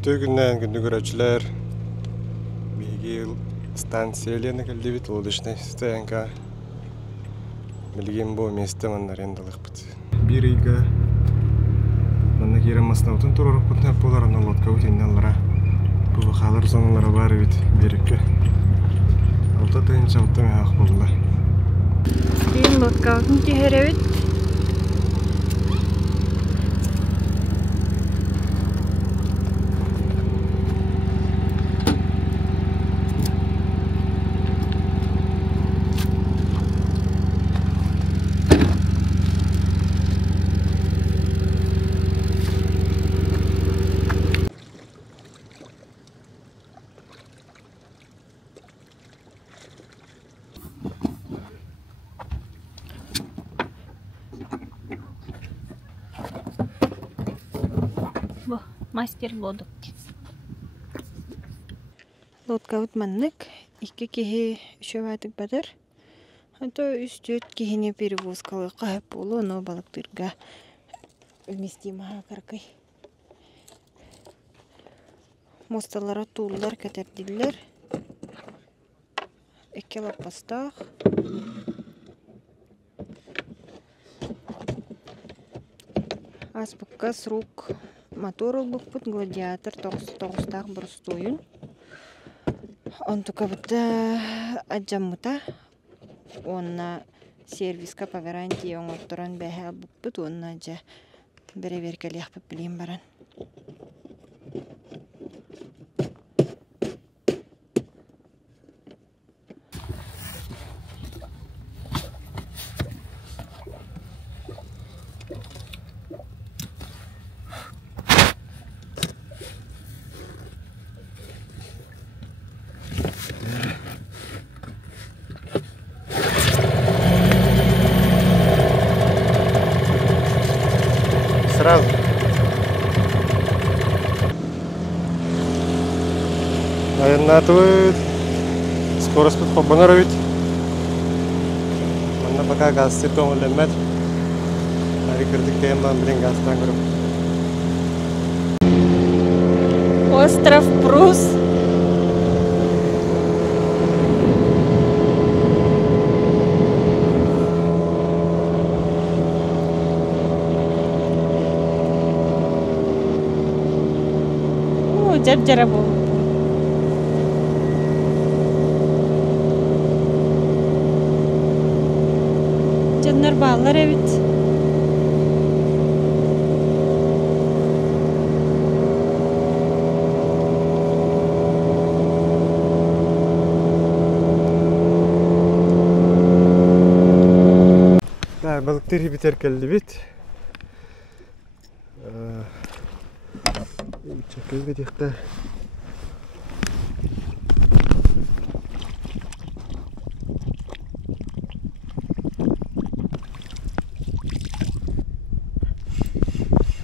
Өттө күннен күнді көрөчүлөр биги станцияларына келдибит лодочный стоянка билген бу месте маннар эндалыкпыт. Бир ыйга манна киремасына утун турарып кутнап боларына лодка утинналара. Бу халар зоналары бар бит берекке. Алта тыйынча утта мак болду. Бин лодка утун тихеребит. Мастер лодок. Лодка утманнык. Икки кихи шөбатык батыр. Ато үстөт кихине перевозкалы кайып болу, но балыктырга вместимая каркай. Мосталара туулар кетердилер. Эки лапастак. Аспыкка срук мотор олбукпут, гладиатор тоғыстақ бұрыстойын. Онтука бұтта аджаммыта, онна сервиска по гарантии оңоттыран бәхі албукпут, онна жа бере-беркелі яқпып білейін баран. Сразу. Наверное, скорость подхобана ведь. Манна пока газ сетом лемет. Ари кырдык тема блин газ тангрып. Остров Прус. Жар-жара болу. Жаннар баалар эбит. Да, балыктар битер келди бит. Чекелге дихта.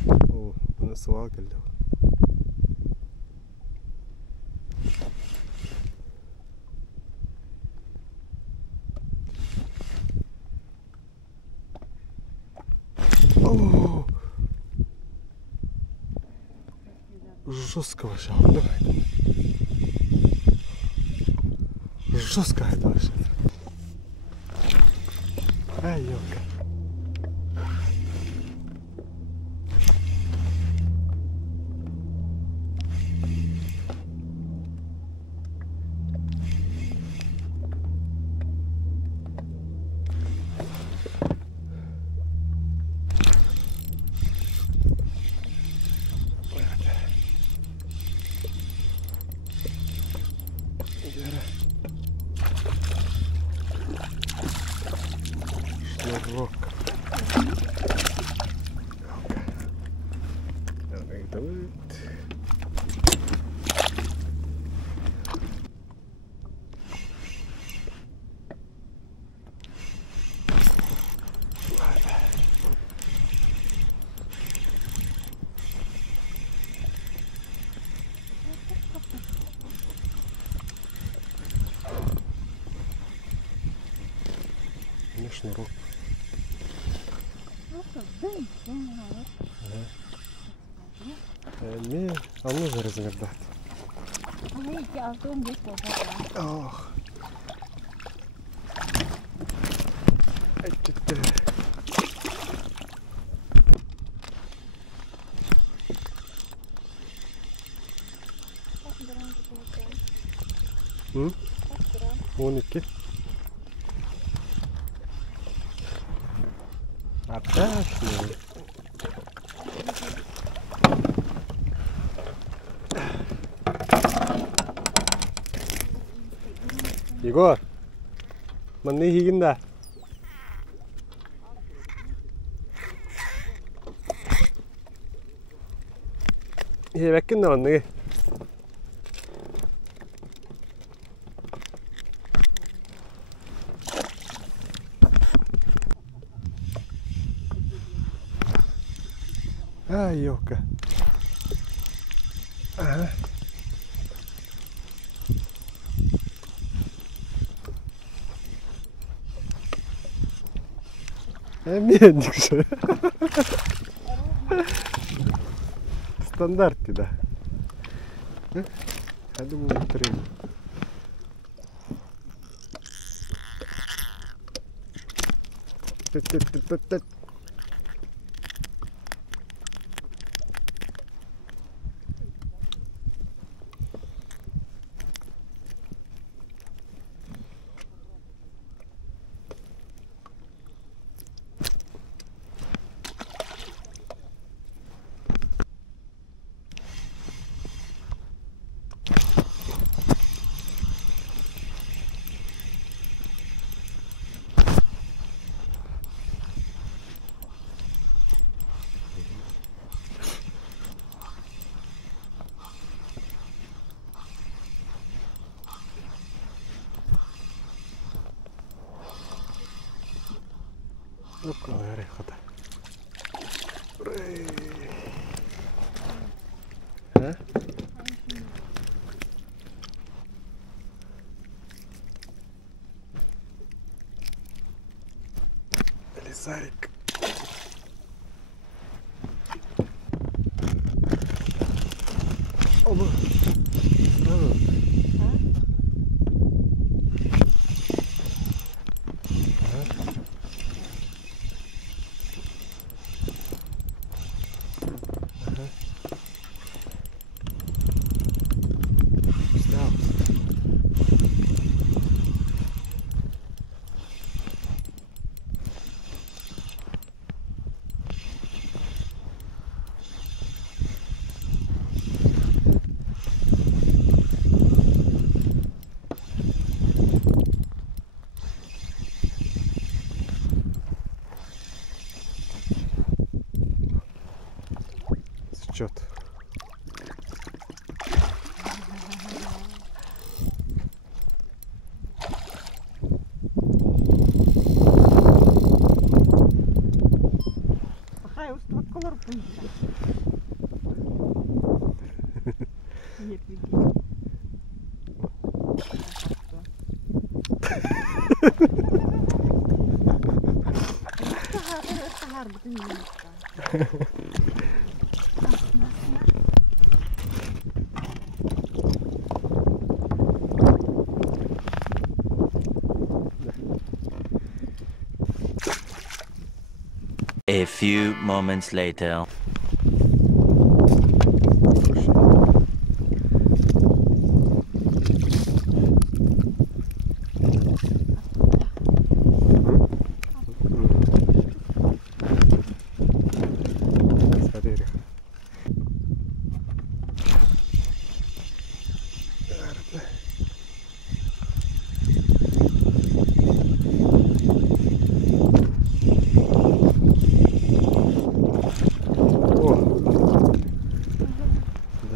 О, бuna sual geldi. О! Жестко вообще. Жестко это вообще. Ай, ёлка. Шнурок. Шнурок. Не, onu zarızınır da. Ama 2-6-15 oldu. Oh. Ay çıktı. Hı? 12. Отлично. Егор, манны хигинда. Бәккенде манны. Ай, ёлка. Ага. Медник же. Стандарт, да. Я думаю, повторим. Около орехота. А? Лизарик. Оба. Счет. Хай устав колор пункта. Нет, не будет. Сахар, ты не можешь. A few moments later.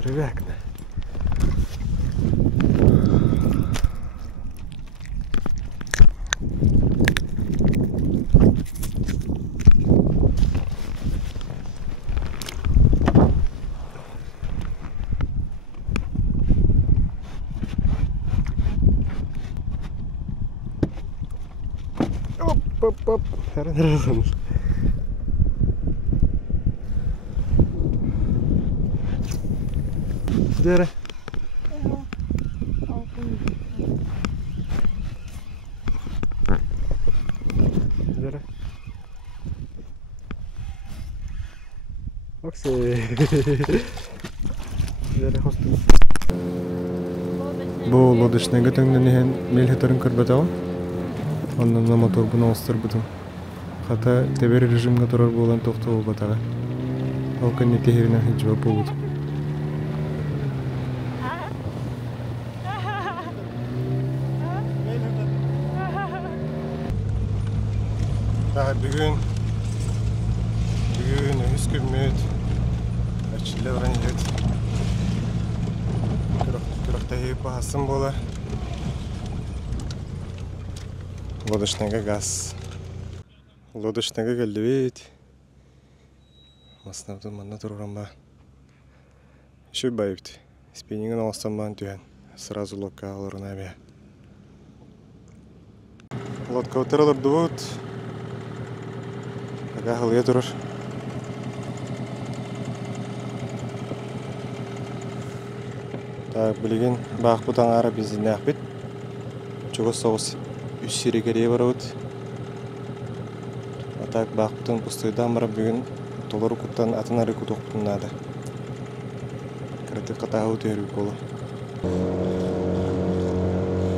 Здоровяк-то. Оп-оп-оп. Раз. Dere. Dere. Okse. Dere hostu. Bu lodışnaga töngdenihen melhetarın kırbatağı. Ondan motor bunu ostırbutum. Hata teber rejimga turar bolan toxtu olbatağı. O kanni tehirine hiç cevap oldu. Daha bugün üskümüt açılı oran yet. Kırıkta hep bahasım bola. Lodışnaga gaz. Lodışnaga geldi bit. Masnavdım manna tururam ba. Şu bayıptı. Спиннингin алыстан бан түйен. Сразу лодка алырына бе. Лодка отырылыр дұбыт. Ага хылыя тұрыр. Так, білген бақ бұтан ара бензинне ақпет. Чоғы соғыс үш сирекерее бар өт. Так, бақ бұтан пустойдан бара бүгін толыры құттан атын ары күт оқпыннады. Кірті қытағы өтері қолы.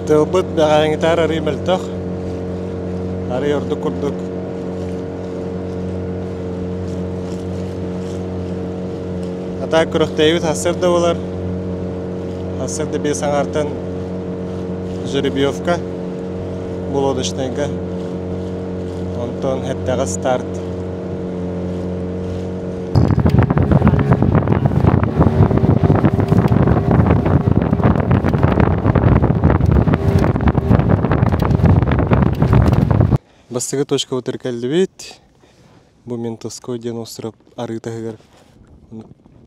Тылбыт бәғаңытар ары емелтіқ. Ары орды күрдік. Ата күріқтейбіт хасырды олар. Хасырды бесің артын жеребьевка. Бұл одышнайға. Онтон әттіға старт. Бастығы точка өтір кәлді бет. Бұл мен тоской ден осырап арытағығар.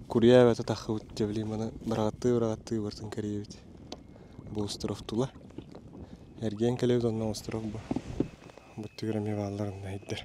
Курия бәті тақы өтті білейм. Бірағатты бартын кәрие бет. Бұл осырап тұла. Әрген кәлеуді онна осырап бұл. Бұттығыр әме бағаларында айттыр.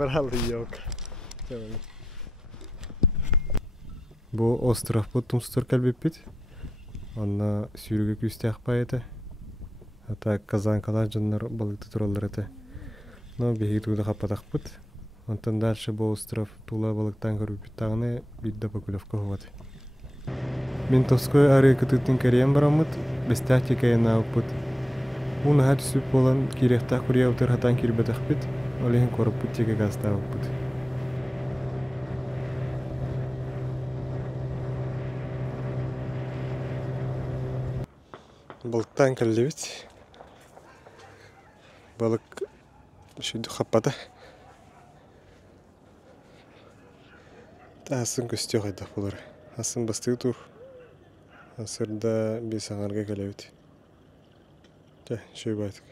Брали yok. Bu остров bu тумстор кәлбеппет. Анна сүйріге күсті ақпай еті. Ата казан калан жынлар балықты тұралар еті. Но бейгі туғды қаппатақ бұд. Онтан дальше bu остров тула балықтан көріппет тағыны бидді Бакулевка ховады. Мен тоской ары күтіктің кәриен барамыд, бестәқ текайына ауып бұд. Уны хат сүп болан керектақ көрия ұтыр хатан кербет ақпет. Олеген корып бұд теге газда ауып бұд. Балықтан кәлді бет. Балық шүйді қаппады. Асын көсте қайдақ болар. Асын бастығы тұр. Асырда бес аңарға кәлі бет. Шөй байтық.